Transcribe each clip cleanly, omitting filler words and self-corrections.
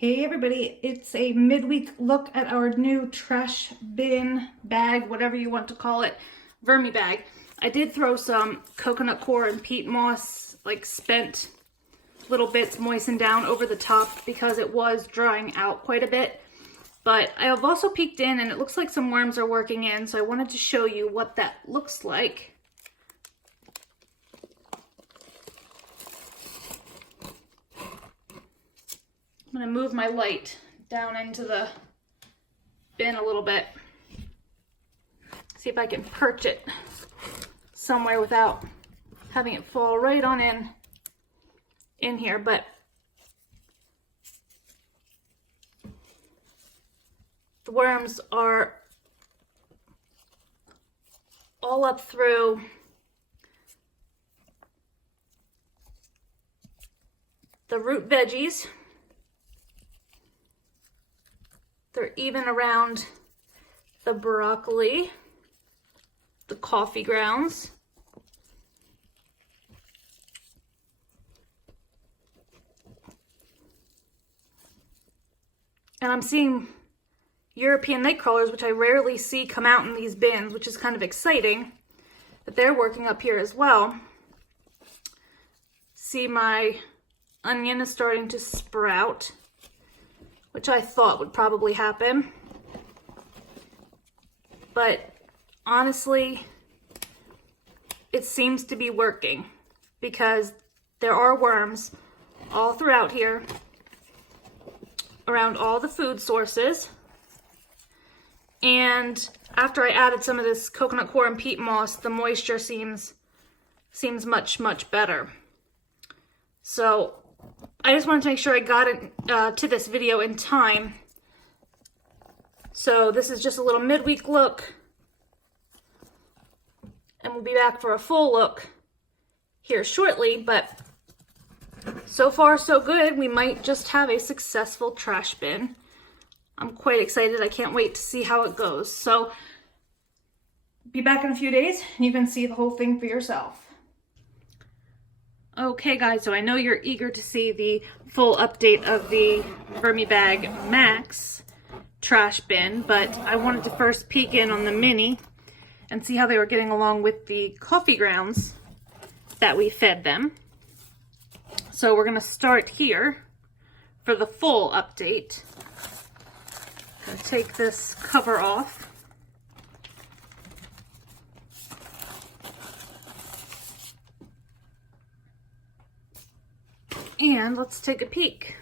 Hey everybody, it's a midweek look at our new trash bin bag, whatever you want to call it, VermiBag. I did throw some coconut coir and peat moss, like spent little bits moistened down over the top because it was drying out quite a bit. But I have also peeked in and it looks like some worms are working in, so I wanted to show you what that looks like. I'm going to move my light down into the bin a little bit. See if I can perch it somewhere without having it fall right on in here. But the worms are all up through the root veggies. They're even around the broccoli, the coffee grounds, and I'm seeing European night crawlers, which I rarely see come out in these bins, which is kind of exciting that they're working up here as well. See, my onion is starting to sprout, which I thought would probably happen. But honestly, it seems to be working because there are worms all throughout here, around all the food sources. And after I added some of this coconut coir and peat moss, the moisture seems much, much better. So I just wanted to make sure I got it to this video in time. So this is just a little midweek look, and we'll be back for a full look here shortly, but so far so good. We might just have a successful trash bin. I'm quite excited. I can't wait to see how it goes. So be back in a few days and you can see the whole thing for yourself. Okay guys, so I know you're eager to see the full update of the VermiBag Max trash bin, but I wanted to first peek in on the Mini and see how they were getting along with the coffee grounds that we fed them. So we're gonna start here for the full update. I'm gonna take this cover off. And let's take a peek.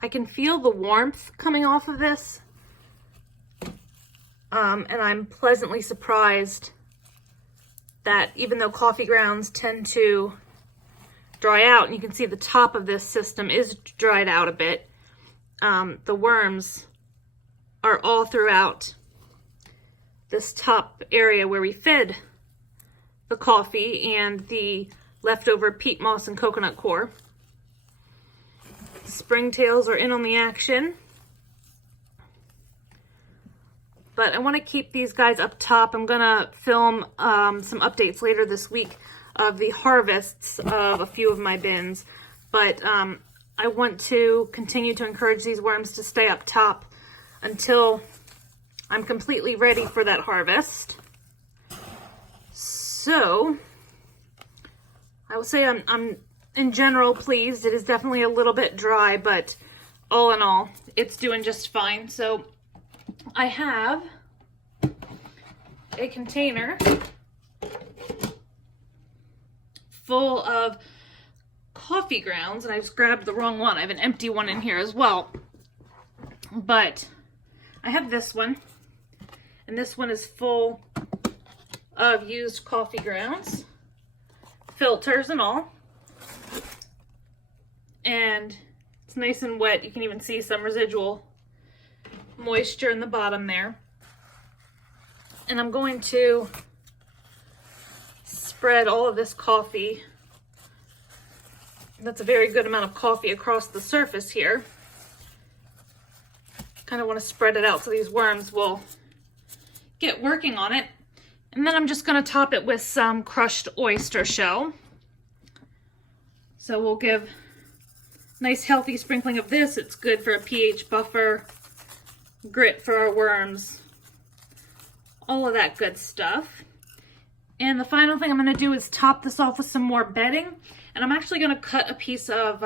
I can feel the warmth coming off of this. And I'm pleasantly surprised that even though coffee grounds tend to dry out, and you can see the top of this system is dried out a bit, the worms are all throughout this top area where we fed the coffee and the leftover peat moss and coconut coir. Springtails are in on the action. But I want to keep these guys up top. I'm gonna film some updates later this week of the harvests of a few of my bins. But I want to continue to encourage these worms to stay up top until I'm completely ready for that harvest. So, I will say I'm in general pleased. It is definitely a little bit dry, but all in all, it's doing just fine. So, I have a container full of coffee grounds, and I just grabbed the wrong one. I have an empty one in here as well. But I have this one, and this one is full of used coffee grounds, filters and all, and it's nice and wet. You can even see some residual moisture in the bottom there. And I'm going to spread all of this coffee. That's a very good amount of coffee across the surface here. Kind of want to spread it out so these worms will get working on it. And then I'm just going to top it with some crushed oyster shell. So we'll give nice healthy sprinkling of this. It's good for a pH buffer, grit for our worms, all of that good stuff. And the final thing I'm going to do is top this off with some more bedding. And I'm actually going to cut a piece of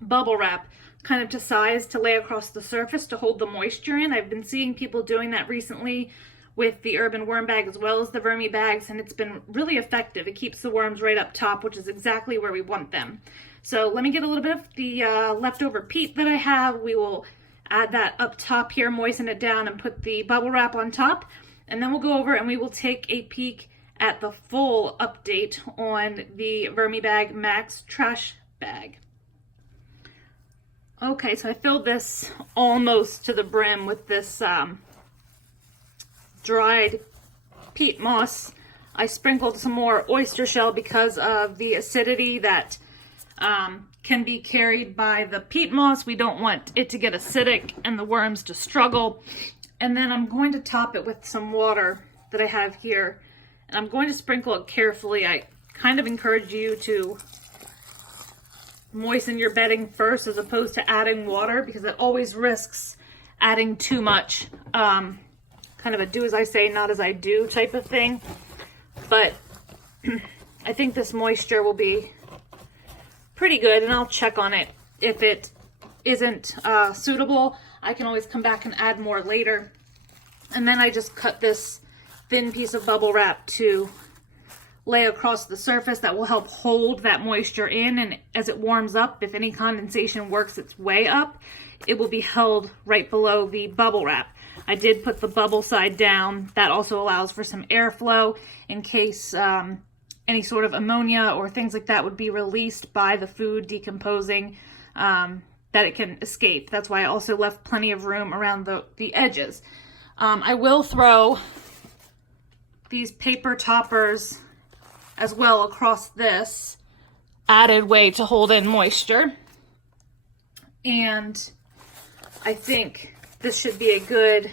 bubble wrap kind of to size to lay across the surface to hold the moisture in. I've been seeing people doing that recently with the urban worm bag as well as the VermiBags, and it's been really effective. It keeps the worms right up top, which is exactly where we want them. So let me get a little bit of the leftover peat that I have. We will add that up top here, moisten it down, and put the bubble wrap on top. And then we'll go over and we will take a peek at the full update on the VermiBag Max trash bag. Okay, so I filled this almost to the brim with this dried peat moss. I sprinkled some more oyster shell because of the acidity that can be carried by the peat moss. We don't want it to get acidic and the worms to struggle. And then I'm going to top it with some water that I have here. And I'm going to sprinkle it carefully. I kind of encourage you to moisten your bedding first as opposed to adding water, because it always risks adding too much. Kind of a do as I say, not as I do type of thing. But I think this moisture will be pretty good, and I'll check on it. If it isn't suitable, I can always come back and add more later. And then I just cut this thin piece of bubble wrap to lay across the surface that will help hold that moisture in, and as it warms up, if any condensation works its way up, it will be held right below the bubble wrap. I did put the bubble side down. That also allows for some airflow in case any sort of ammonia or things like that would be released by the food decomposing, that it can escape. That's why I also left plenty of room around the edges. I will throw these paper toppers as well across this added way to hold in moisture. And I think this should be a good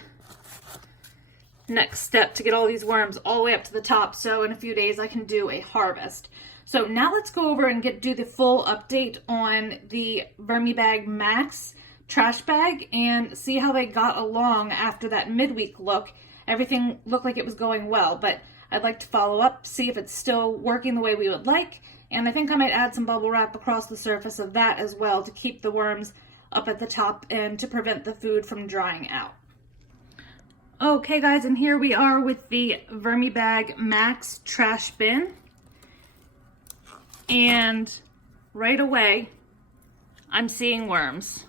next step to get all these worms all the way up to the top, so in a few days I can do a harvest. So now let's go over and do the full update on the VermiBag Max trash bag and see how they got along after that midweek look. Everything looked like it was going well, but I'd like to follow up, see if it's still working the way we would like, and I think I might add some bubble wrap across the surface of that as well to keep the worms up at the top and to prevent the food from drying out. Okay guys, and here we are with the VermiBag Max trash bin. And right away, I'm seeing worms,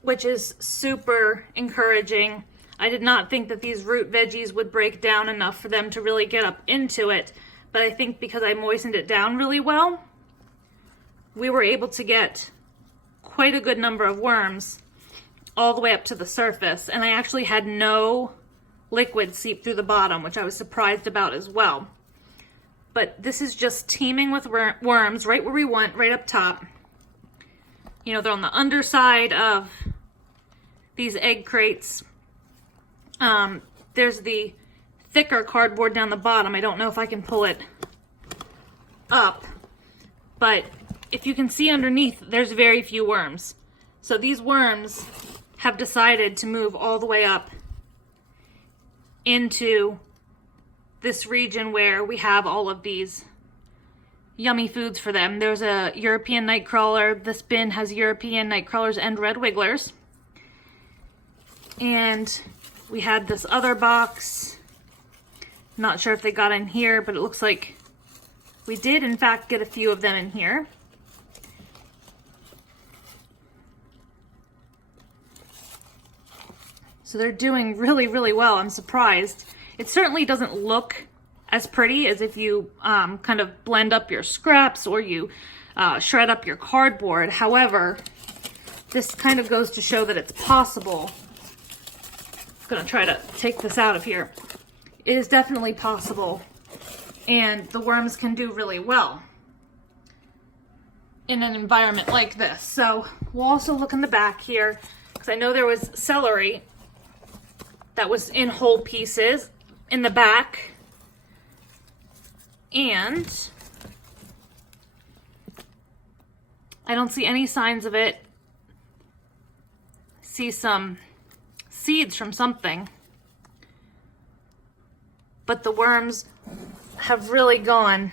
which is super encouraging. I did not think that these root veggies would break down enough for them to really get up into it, but I think because I moistened it down really well, we were able to get quite a good number of worms all the way up to the surface, and I actually had no liquid seep through the bottom, which I was surprised about as well. But this is just teeming with worms right where we want, right up top. You know, they're on the underside of these egg crates. There's the thicker cardboard down the bottom. I don't know if I can pull it up, but if you can see underneath, there's very few worms. So these worms have decided to move all the way up into this region where we have all of these yummy foods for them. There's a European nightcrawler. This bin has European nightcrawlers and red wigglers. And we had this other box. Not sure if they got in here, but it looks like we did in fact get a few of them in here. So they're doing really, really well. I'm surprised. It certainly doesn't look as pretty as if you kind of blend up your scraps or you shred up your cardboard. However, this kind of goes to show that it's possible. I'm gonna try to take this out of here. It is definitely possible, and the worms can do really well in an environment like this. So we'll also look in the back here, because I know there was celery that was in whole pieces in the back, and I don't see any signs of it. See some seeds from something. But the worms have really gone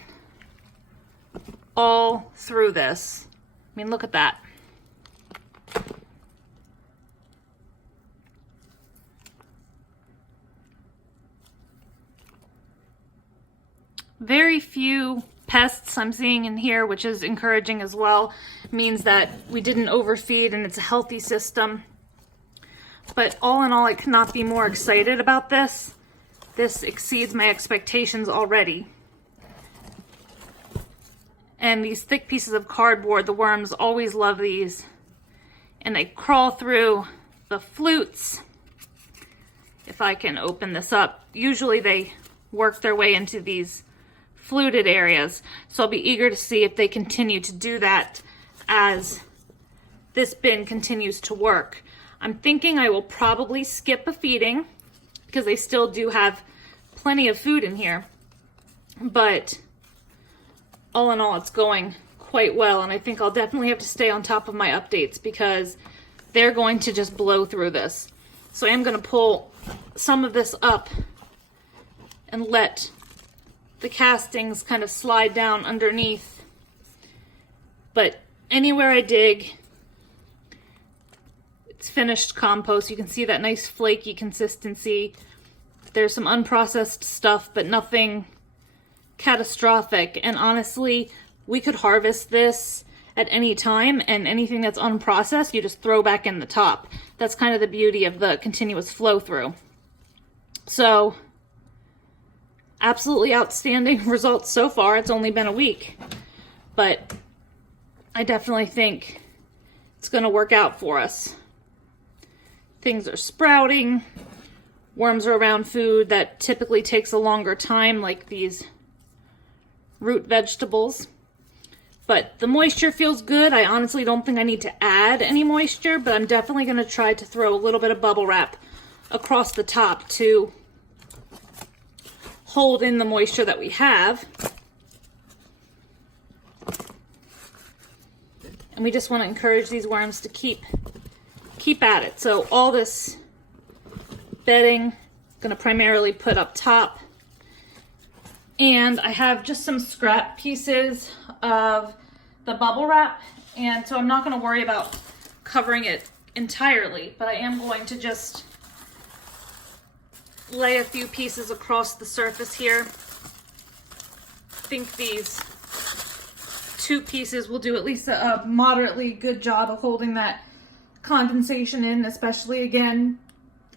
all through this. I mean, look at that. Very few pests I'm seeing in here, which is encouraging as well. It means that we didn't overfeed and it's a healthy system. But all in all, I could not be more excited about this. This exceeds my expectations already. And these thick pieces of cardboard, the worms always love these. And they crawl through the flutes. If I can open this up, usually they work their way into these fluted areas. So I'll be eager to see if they continue to do that as this bin continues to work. I'm thinking I will probably skip a feeding because they still do have plenty of food in here. But all in all, it's going quite well, and I think I'll definitely have to stay on top of my updates because they're going to just blow through this. So I am going to pull some of this up and let the castings kind of slide down underneath. But anywhere I dig, it's finished compost. You can see that nice flaky consistency. There's some unprocessed stuff, but nothing catastrophic. And honestly, we could harvest this at any time, and anything that's unprocessed, you just throw back in the top. That's kind of the beauty of the continuous flow through. So, absolutely outstanding results so far. It's only been a week, but I definitely think it's going to work out for us. Things are sprouting. Worms are around food that typically takes a longer time, like these root vegetables. But the moisture feels good. I honestly don't think I need to add any moisture, but I'm definitely going to try to throw a little bit of bubble wrap across the top to hold in the moisture that we have. And we just want to encourage these worms to keep at it. So all this bedding, I'm going to primarily put up top. And I have just some scrap pieces of the bubble wrap, and so I'm not going to worry about covering it entirely, but I am going to just lay a few pieces across the surface here. I think these 2 pieces will do at least a moderately good job of holding that condensation in, especially again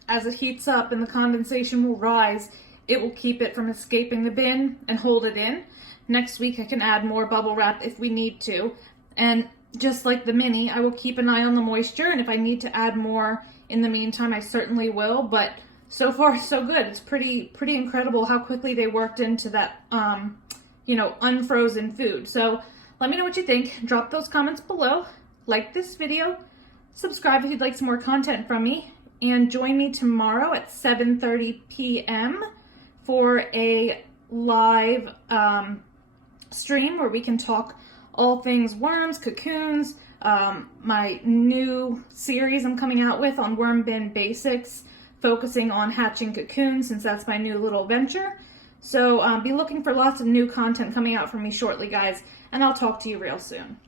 as it heats up and the condensation will rise. It will keep it from escaping the bin and hold it in. Next week I can add more bubble wrap if we need to. And just like the mini, I will keep an eye on the moisture, and if I need to add more in the meantime, I certainly will. But so far so good. It's pretty incredible how quickly they worked into that unfrozen food. So let me know what you think. Drop those comments below. Like this video. Subscribe if you'd like some more content from me. And join me tomorrow at 7:30 p.m. for a live stream where we can talk all things worms, cocoons, my new series I'm coming out with on worm bin basics, focusing on hatching cocoons since that's my new little venture. So be looking for lots of new content coming out from me shortly, guys, and I'll talk to you real soon.